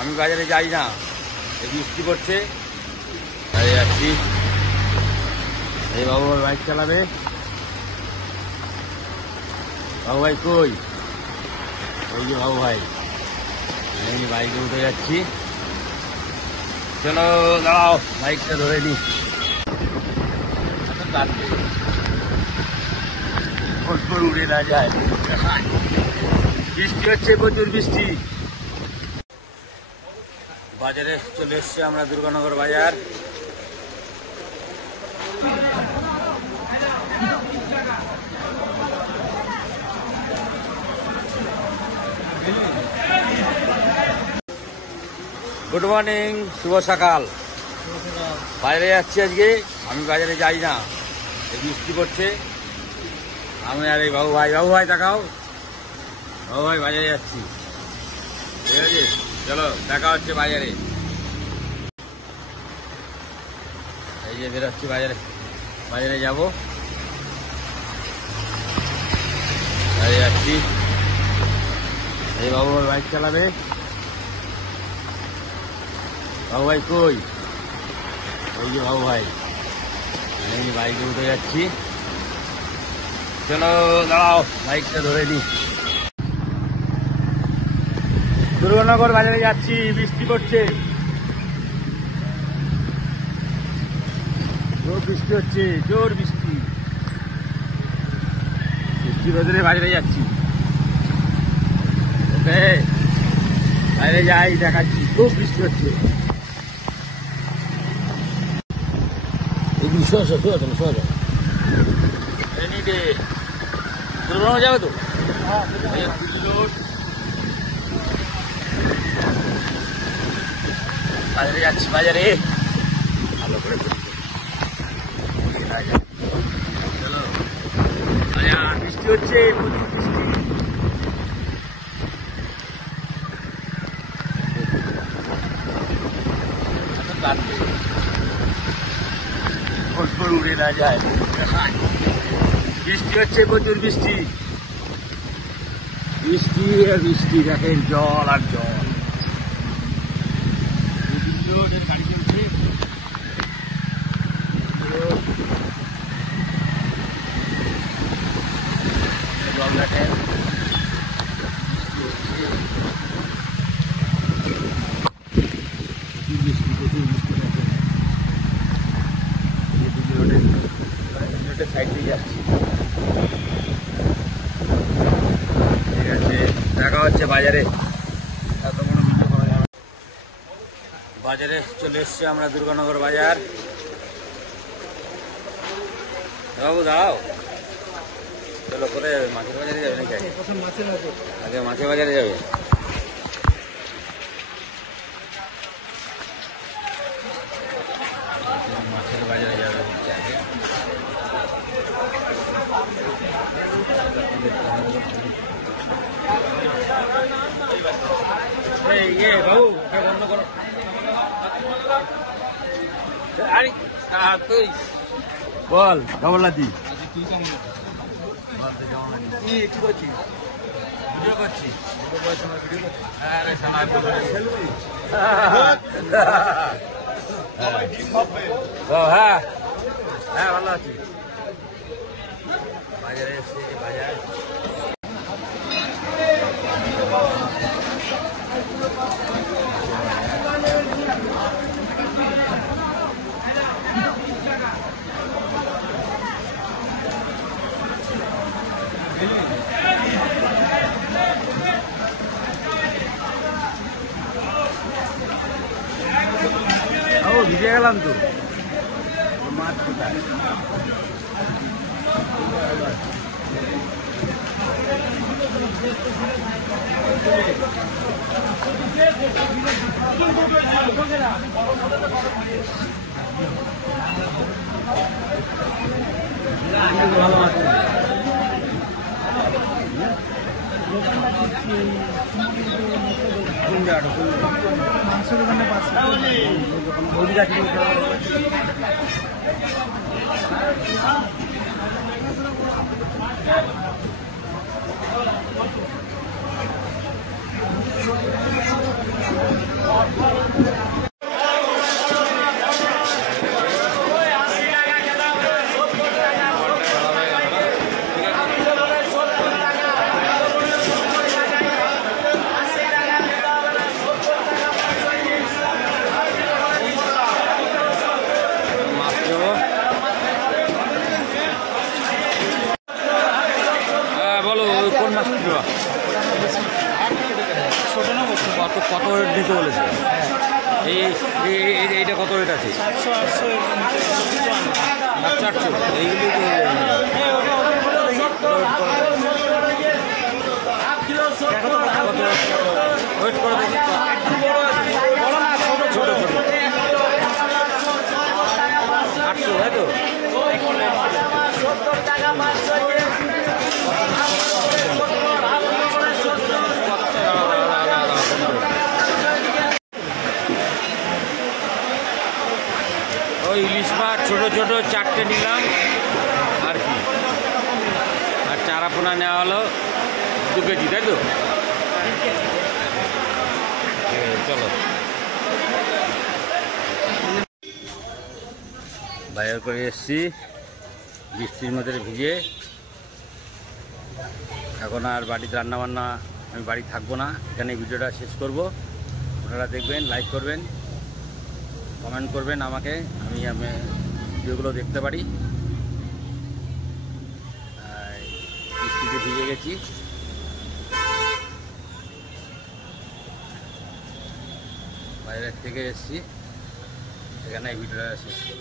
আমি বাজারে যাই না, বৃষ্টি পড়ছে, বাজারে যাচ্ছি। এই বাবু বাইক চালাবে। বাবু ভাই কই? ওই যে বাবু ভাই, আমি বাইকে উঠে যাচ্ছি। চলো দাঁড়াও, বাইকটা ধরে নি। উড়ে না যায়, বৃষ্টি হচ্ছে, প্রচুর বৃষ্টি। বাজারে চলে এসছি আমরা, দুর্গানগর বাজার। গুড মর্নিং, শুভ সকাল। বাইরে যাচ্ছি আজকে, আমি বাজারে যাই না, বৃষ্টি পড়ছে। আমি আর এই বাবু ভাই, তাকাও। বাবু ভাই বাজারে যাচ্ছি, ঠিক আছে? চলো দেখা হচ্ছে বাজারে। এই যে বেরোচ্ছি বাজারে যাবো, বাজারে যাচ্ছি। এই বাবু বাইক চালাবে। বাবু ভাই কই? ওই যে বাবু ভাই, আমি বাইকে উঠে যাচ্ছি। চলো দাঁড়াও, বাইকটা ধরে নি। দুর্গানগর বাজারে যাচ্ছি, বৃষ্টি পড়ছে, জোর বৃষ্টি হচ্ছে, জোর বৃষ্টি। বৃষ্টির ভেতরে বাজারে যাচ্ছি। ওকে, বাইরে যাই, দেখাচ্ছি। খুব বৃষ্টি হচ্ছে। দুর্গানগর যাবে তো? বাজারে যাচ্ছি, বাজারে ভালো করে বৃষ্টি হচ্ছে, প্রচুর বৃষ্টি। উড়ে না যায়, বৃষ্টি হচ্ছে, প্রচুর বৃষ্টি। বৃষ্টি আর বৃষ্টি, দেখেন জল আর জল। গাড়ি চলছে, জল দেখেন, প্রচুর বৃষ্টি দেখেন। রোডের সাইড দিয়ে যাচ্ছি, ঠিক আছে? দেখা হচ্ছে বাজারে। এত কোনো ভিডিও করা যাবে। বাজারে চলে এসছি আমরা, দুর্গানগর বাজার। বাবু দাও, চলো কোথায় যাবে? মাছের বাজারে যাবে নাকি? আগে মাছের বাজারে যাবে। মাছের বাজারে যাবে আগে। বাবু বন্ধ করো। তুই বল, কেমন লাগছি? কি করছিস? ভিডিও করছি। হ্যাঁ হ্যাঁ, ভালো আছি। বাজারে এসছি, বাজার। ভিজে গেলাম তো, মাছ কোথায়? ভালো মাছ মাংস দোকানে পাচ্ছে। দিতে বলেছে। এইটা কত রেট আছে? 700 এইগুলি তো ওয়েট করে দেখি। ছোট ছোট 800, তাই তো? ওই ইলিশ মাছ ছোটো ছোটো 4টে নিলাম আর কি, আর চারাপোনা নেওয়া হলো 2 কেজি, তাই তো? চলো বাজার করে এসছি বৃষ্টির মধ্যে ভিজে। এখন আর বাড়িতে রান্নাবান্না, আমি বাড়ি থাকবো না, এখানে ভিডিওটা শেষ করব। আপনারা দেখবেন, লাইক করবেন, কমেন্ট করবেন আমাকে, আমি ভিডিওগুলো দেখতে পারি। বৃষ্টিতে ভিজে গেছি, বাইরের থেকে এসছি, এখানে ভিডিওটা শেষ করব।